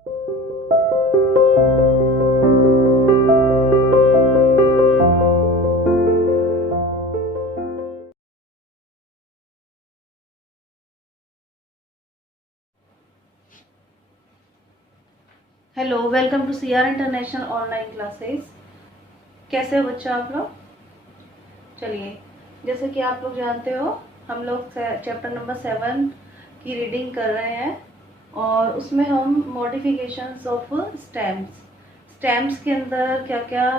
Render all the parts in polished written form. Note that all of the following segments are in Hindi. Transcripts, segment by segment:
Hello, welcome to CR international online classes. कैसे हो बच्चों आप लोग? चलिए, जैसे कि आप लोग जानते हो, हम लोग चैप्टर नंबर 7 की रीडिंग कर रहे हैं और उसमें हम मॉडिफिकेशंस ऑफ स्टैम्प्स के अंदर क्या क्या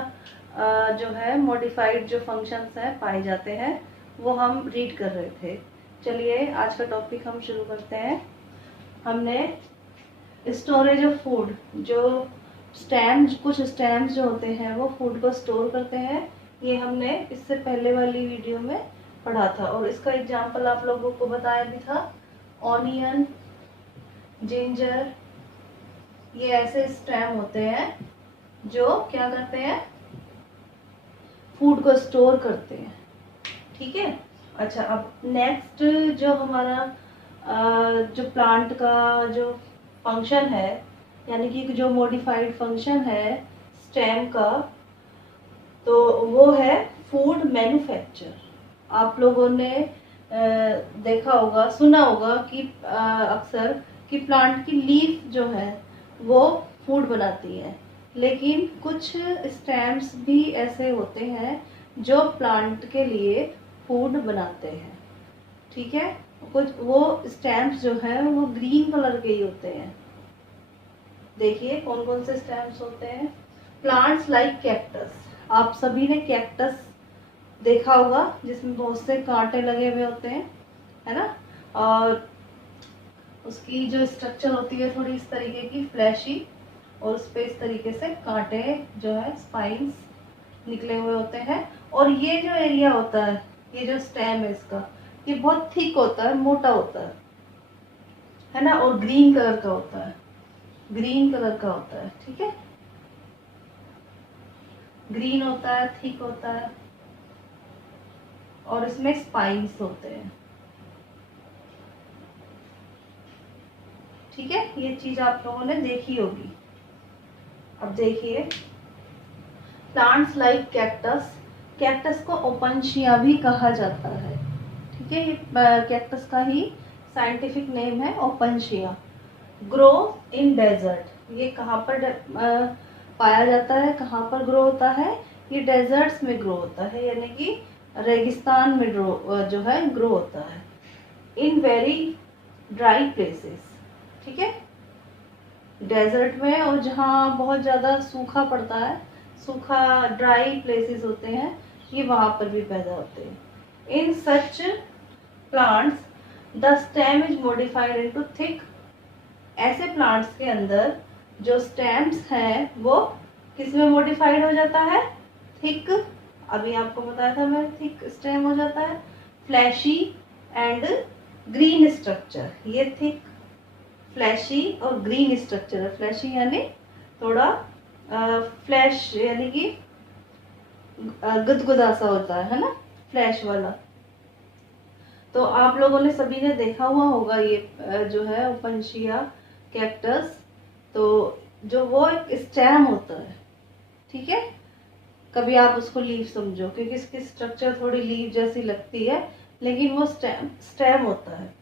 जो है मॉडिफाइड जो फंक्शंस हैं पाए जाते हैं वो हम रीड कर रहे थे। चलिए, आज का टॉपिक हम शुरू करते हैं। हमने स्टोरेज ऑफ फूड, जो कुछ स्टैम्प्स जो होते हैं वो फूड को स्टोर करते हैं, ये हमने इससे पहले वाली वीडियो में पढ़ा था और इसका एग्जांपल आप लोगों को बताया भी था। ऑनियन, जिंजर, ये ऐसे स्टैम्प होते हैं जो क्या करते हैं, फूड को स्टोर करते हैं। ठीक है। अच्छा, अब नेक्स्ट जो हमारा जो प्लांट का जो फंक्शन है, यानी कि जो मॉडिफाइड फंक्शन है स्टेम का, तो वो है फूड मैन्युफैक्चर। आप लोगों ने देखा होगा, सुना होगा कि अक्सर कि प्लांट की लीफ जो है वो फूड बनाती है, लेकिन कुछ स्टेम्स भी ऐसे होते हैं जो प्लांट के लिए फूड बनाते हैं। ठीक है। कुछ वो स्टैम्प्स जो है वो ग्रीन कलर के ही होते हैं। देखिए कौन कौन से स्टैम्प्स होते हैं। प्लांट्स लाइक कैक्टस, आप सभी ने कैक्टस देखा होगा जिसमें बहुत से कांटे लगे हुए होते हैं, है ना। और उसकी जो स्ट्रक्चर होती है थोड़ी इस तरीके की फ्लैशी, और उस पर इस तरीके से कांटे जो है स्पाइंस निकले हुए होते हैं। और ये जो एरिया होता है, ये जो स्टेम है इसका, ये बहुत थिक होता है, मोटा होता है ना, और ग्रीन कलर का होता है, ग्रीन कलर का होता है। ठीक है, ग्रीन होता है, थिक होता है, और इसमें स्पाइंस होते हैं। ठीक है, ये चीज आप लोगों ने देखी होगी। अब देखिए, प्लांट्स लाइक कैक्टस, कैक्टस को ओपनशिया भी कहा जाता है। ठीक है, ये कैक्टस का ही साइंटिफिक नेम है ओपनशिया। ग्रो इन डेजर्ट, ये कहाँ पर पाया जाता है, कहाँ पर ग्रो होता है? ये डेजर्ट्स में ग्रो होता है, यानी कि रेगिस्तान में जो है ग्रो होता है। इन वेरी ड्राई प्लेसेस, ठीक है, डेजर्ट में, और जहाँ बहुत ज़्यादा सूखा पड़ता है, सूखा ड्राई प्लेसेस होते हैं, ये वहाँ पर भी पैदा होते हैं। In such plants the stem is modified into thick, ऐसे प्लांट्स के अंदर जो स्टेम्स हैं वो किस में मॉडिफाइड हो जाता है? थिक, अभी आपको बताया था मैं, थिक स्टेम हो जाता है। फ्लैशी एंड ग्रीन स्ट्रक्चर, ये थिक, फ्लैशी और ग्रीन स्ट्रक्चर है। फ्लैशी यानी थोड़ा फ्लैश, यानी कि गुदगुदा सा होता है ना, फ्लैश वाला। तो आप लोगों ने सभी ने देखा हुआ होगा ये जो है ओपनशिया कैक्टस, तो जो वो एक स्टेम होता है। ठीक है, कभी आप उसको लीफ समझो, क्योंकि इसकी स्ट्रक्चर थोड़ी लीफ जैसी लगती है, लेकिन वो स्टेम होता है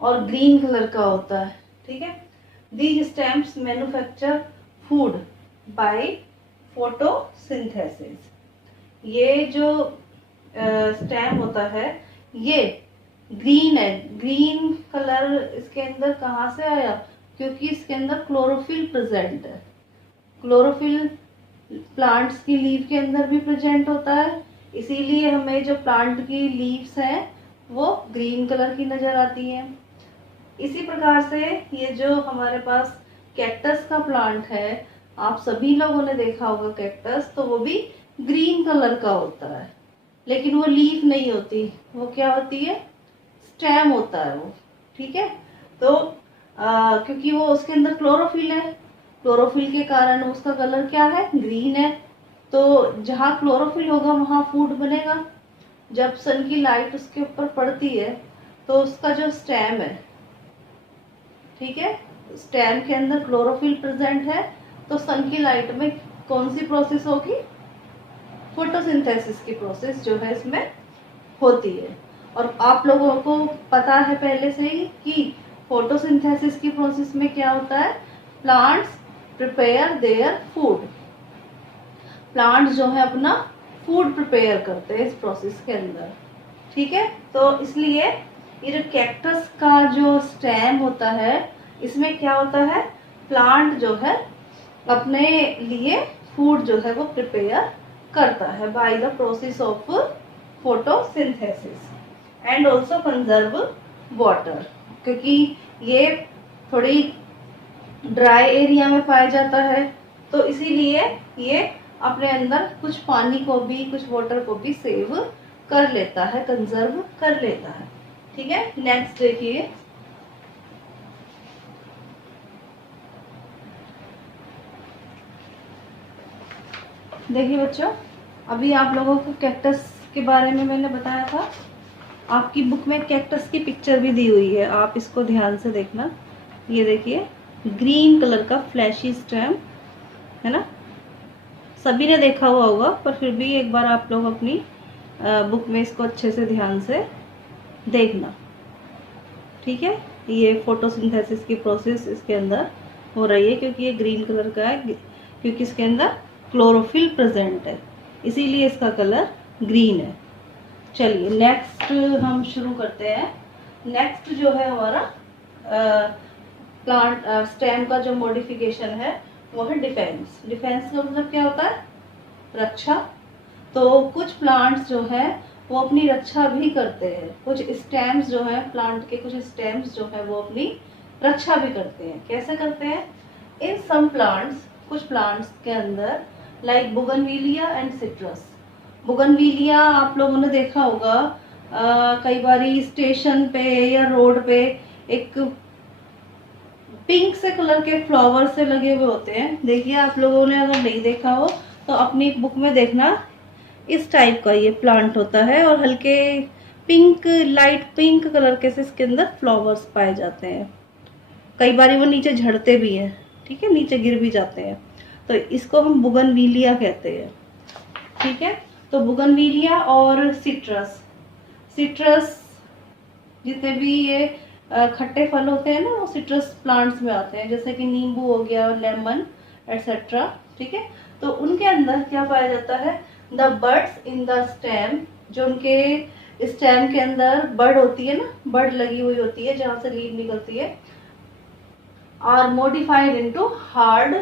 और ग्रीन कलर का होता है। ठीक है, these stems manufacture food by photosynthesis. ये जो स्टेम होता है ये ग्रीन है, ग्रीन कलर इसके अंदर कहाँ से आया? क्योंकि इसके अंदर क्लोरोफिल प्रेजेंट है। क्लोरोफिल प्लांट्स की लीफ के अंदर भी प्रेजेंट होता है, इसीलिए हमें जो प्लांट की लीव्स हैं वो ग्रीन कलर की नजर आती हैं। इसी प्रकार से ये जो हमारे पास कैक्टस का प्लांट है, आप सभी लोगों ने देखा होगा कैक्टस, तो वो भी ग्रीन कलर का होता है, लेकिन वो लीफ नहीं होती, वो क्या होती है? स्टेम होता है वो। ठीक है, तो क्योंकि वो उसके अंदर क्लोरोफिल है, क्लोरोफिल के कारण उसका कलर क्या है? ग्रीन है। तो जहाँ क्लोरोफिल होगा वहां फूड बनेगा। जब सन की लाइट उसके ऊपर पड़ती है तो उसका जो स्टेम है, ठीक है। स्टेम के अंदर क्लोरोफिल प्रेजेंट है, तो सन की लाइट में कौन सी प्रोसेस होगी? फोटोसिंथेसिस की प्रोसेस जो है इसमें होती है। और आप लोगों को पता है पहले से ही कि फोटोसिंथेसिस की प्रोसेस में क्या होता है? Plants prepare their food. Plants जो है अपना फूड प्रिपेयर करते हैं इस प्रोसेस के अंदर, ठीक है। तो इसलिए ये जो कैक्टस का जो स्टेम होता है, इसमें क्या होता है? प्लांट जो है अपने लिए फूड जो है वो प्रिपेयर करता है by the process of photosynthesis and also conserve water, क्योंकि ये थोड़ी ड्राई एरिया में पाया जाता है, तो इसीलिए ये अपने अंदर कुछ पानी को भी, कुछ वाटर को भी सेव कर लेता है, कंजर्व कर लेता है, ठीक है। नेक्स्ट देखिए, देखिए बच्चों, अभी आप लोगों को कैक्टस के बारे में मैंने बताया था। आपकी बुक में कैक्टस की पिक्चर भी दी हुई है, आप इसको ध्यान से देखना। ये देखिए, ग्रीन कलर का फ्लैशी स्टेम है ना, सभी ने देखा हुआ होगा, पर फिर भी एक बार आप लोग अपनी बुक में इसको अच्छे से ध्यान से देखना, ठीक है। ये फोटोसिंथेसिस की प्रोसेस इसके अंदर हो रही है, क्योंकि ये ग्रीन कलर का है, क्योंकि इसके अंदर क्लोरोफिल प्रेजेंट है, इसीलिए इसका कलर ग्रीन है। चलिए नेक्स्ट हम शुरू करते हैं। नेक्स्ट जो है हमारा प्लांट स्टेम का जो मॉडिफिकेशन है वो है डिफेंस। डिफेंस का मतलब क्या होता है? रक्षा। तो कुछ प्लांट्स जो है वो अपनी रक्षा भी करते हैं, कुछ स्टेम्स जो है प्लांट के, कुछ स्टेम्स जो है वो अपनी रक्षा भी करते हैं। कैसे करते हैं? इन सम प्लांट्स, कुछ प्लांट्स के अंदर, लाइक बुगनविलिया एंड सिट्रस। बुगनविलिया आप लोगों ने देखा होगा, कई बारी स्टेशन पे या रोड पे एक पिंक से कलर के फ्लावर से लगे हुए होते हैं। देखिए, आप लोगों ने अगर नहीं देखा हो तो अपनी बुक में देखना, इस टाइप का ये प्लांट होता है और हल्के पिंक, लाइट पिंक कलर के से इसके अंदर फ्लावर्स पाए जाते हैं। कई बारी वो नीचे झड़ते भी हैं, ठीक है, नीचे गिर भी जाते हैं, तो इसको हम बुगनविलिया कहते हैं, ठीक है। तो बुगनविलिया और सिट्रस, सिट्रस जितने भी ये खट्टे फल होते हैं ना, वो सिट्रस प्लांट्स में आते हैं, जैसे कि नींबू हो गया, लेमन एटसेट्रा, ठीक है। तो उनके अंदर क्या पाया जाता है? The birds in the stem, जो उनके स्टेम के अंदर बर्ड होती है ना, बर्ड लगी हुई होती है जहां से लीफ निकलती है, are modified into hard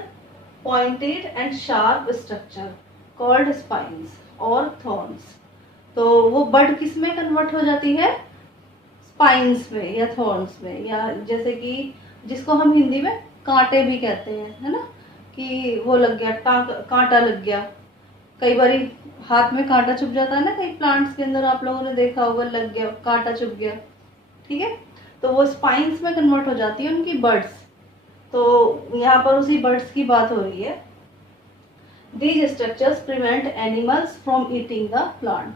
pointed and sharp structure called spines और थॉर्न्स। तो वो बर्ड किस में कन्वर्ट हो जाती है? स्पाइन्स में या थॉर्न्स में, या जैसे कि जिसको हम हिंदी में कांटे भी कहते हैं, है ना, कि वो लग गया, कांटा लग गया। कई बारी हाथ में कांटा चुभ जाता है ना, कई प्लांट्स के अंदर आप लोगों ने देखा होगा, लग गया, कांटा चुभ गया, ठीक है। तो वो स्पाइन्स में कन्वर्ट हो जाती है उनकी बर्ड्स। तो यहाँ पर उसी बर्ड्स की बात हो रही है। These structures prevent animals from eating the plant,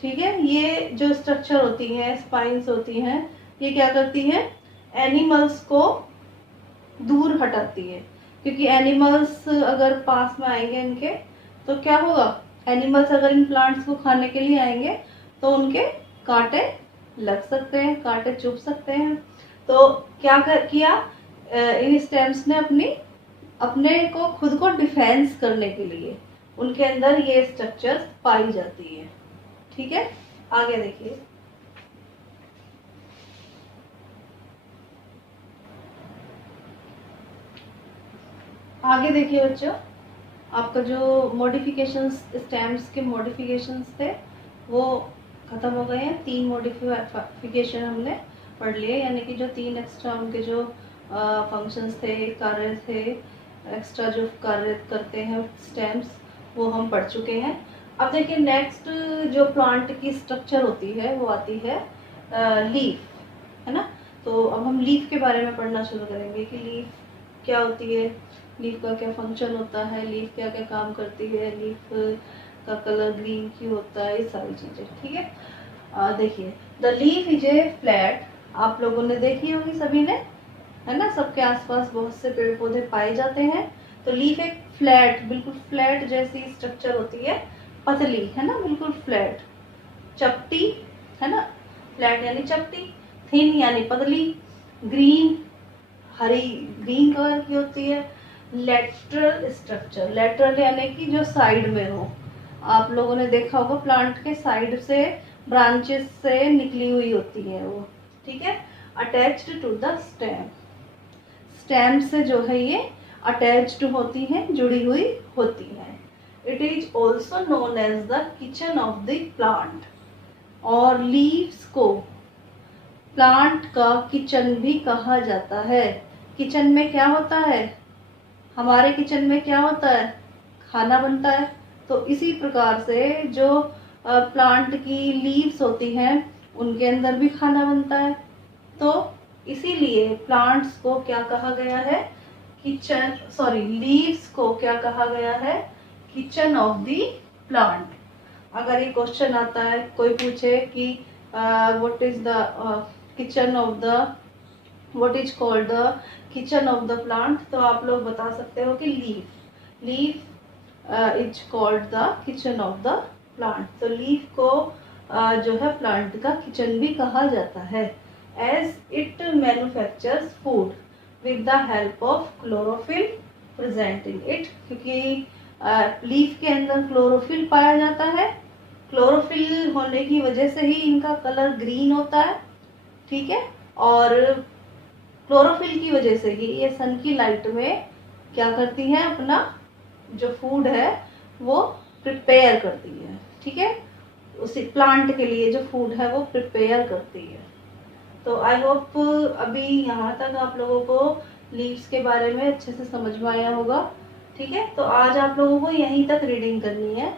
ठीक है। ये जो स्ट्रक्चर होती हैं, स्पाइन्स होती हैं, ये क्या करती हैं? एनिमल्स को दूर हटाती है, क्योंकि एनिमल्स अगर पास में आएंगे इनके तो क्या होगा? एनिमल्स अगर इन प्लांट्स को खाने के लिए आएंगे तो उनके कांटे लग सकते हैं, कांटे चुभ सकते हैं। तो क्या किया इन स्टेम्स ने? अपने को, खुद को डिफेंस करने के लिए उनके अंदर ये स्ट्रक्चर पाई जाती है, ठीक है। आगे देखिए, आगे देखिए बच्चों, आपका जो मॉडिफिकेशंस, स्टेम्स के मॉडिफिकेशंस थे वो खत्म हो गए हैं। 3 मॉडिफिकेशन हमने पढ़ लिए, यानी कि जो 3 एक्स्ट्रा उनके जो फंक्शंस थे, कार्य थे, एक्स्ट्रा जो कार्य करते हैं स्टेम्स, वो हम पढ़ चुके हैं। अब देखिए, नेक्स्ट जो प्लांट की स्ट्रक्चर होती है वो आती है लीफ, है ना। तो अब हम लीफ के बारे में पढ़ना शुरू करेंगे कि लीफ क्या होती है, लीफ का क्या फंक्शन होता है, लीफ क्या क्या काम करती है, लीफ का कलर ग्रीन क्यों होता है, ये सारी चीजें, ठीक है। देखिए, the leaf is a flat, आप लोगों ने देखी होगी सभी ने, है ना, सबके आसपास बहुत से पेड़ पौधे पाए जाते हैं। तो लीफ एक फ्लैट, बिल्कुल फ्लैट जैसी स्ट्रक्चर होती है, पतली, है ना, बिल्कुल फ्लैट। चपटी, है ना, फ्लैट यानी चपटी। थिन यानी पतली। ग्रीन, हरी, ग्रीन कलर की होती है। लेटरल स्ट्रक्चर, लेटरल यानी कि जो साइड में हो। आप लोगों ने देखा होगा प्लांट के साइड से ब्रांचेस से निकली हुई होती है वो, ठीक है। Attached to the stem, stem से जो है ये अटैच्ड होती हैं, जुड़ी हुई होती हैं। It is also known as the kitchen of the plant. और लीव्स को प्लांट का किचन भी कहा जाता है। किचन में क्या होता है, हमारे किचन में क्या होता है, खाना बनता है। तो इसी प्रकार से जो प्लांट की लीव्स होती हैं उनके अंदर भी खाना बनता है। तो इसीलिए प्लांट्स को क्या कहा गया है, किचन, सॉरी, लीव्स को क्या कहा गया है, किचन ऑफ द प्लांट। अगर ये क्वेश्चन आता है, कोई पूछे कि what is the kitchen of the, what is called the kitchen of the plant, तो आप लोग बता सकते हो कि leaf, leaf is called the kitchen of the plant. तो लीफ को जो है प्लांट का किचन भी कहा जाता है। As it manufactures food with the help of chlorophyll present in it, क्योंकि लीफ के अंदर क्लोरोफिल पाया जाता है। क्लोरोफिल होने की वजह से ही इनका कलर ग्रीन होता है, ठीक है। और क्लोरोफिल की वजह से ही ये सन की लाइट में क्या करती हैं, अपना जो फूड है वो प्रिपेयर करती है, ठीक है। उसी प्लांट के लिए जो फूड है वो प्रिपेयर करती है। तो आई होप अभी यहाँ तक आप लोगों को लीव्स के बारे में अच्छे से समझ में आया होगा, ठीक है। तो आज आप लोगों को यहीं तक रीडिंग करनी है।